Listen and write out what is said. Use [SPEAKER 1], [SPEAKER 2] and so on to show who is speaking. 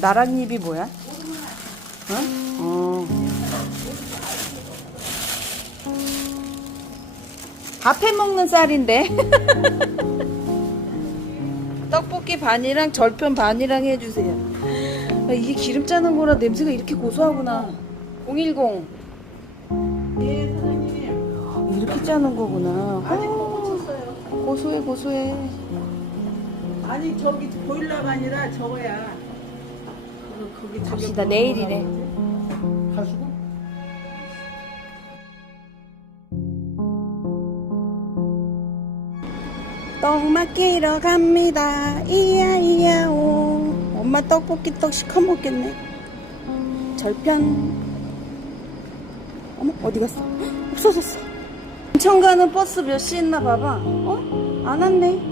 [SPEAKER 1] 나랏잎이 뭐야? 어? 어. 밥해 먹는 쌀인데. 떡볶이 반이랑 절편 반이랑 해주세요. 아, 이게 기름 짜는 거라 냄새가 이렇게 고소하구나. 010.
[SPEAKER 2] 예, 사장님.
[SPEAKER 1] 이렇게 짜는 거구나.
[SPEAKER 2] 아직
[SPEAKER 1] 어,
[SPEAKER 2] 못 고쳤어요.
[SPEAKER 1] 고소해 고소해.
[SPEAKER 2] 아니 저기 보일러가 아니라 저거야. 그, 거기
[SPEAKER 1] 갑시다,
[SPEAKER 2] 뭐-
[SPEAKER 1] 내일이네.
[SPEAKER 2] 가지고?
[SPEAKER 1] 떡 맡기러 갑니다. 이야 이야 오. 엄마 떡볶이 떡 시커 먹겠네. 절편. 어머 어디 갔어? 없어졌어. 인천 가는 버스 몇 시 있나 봐봐. 어? 안 왔네.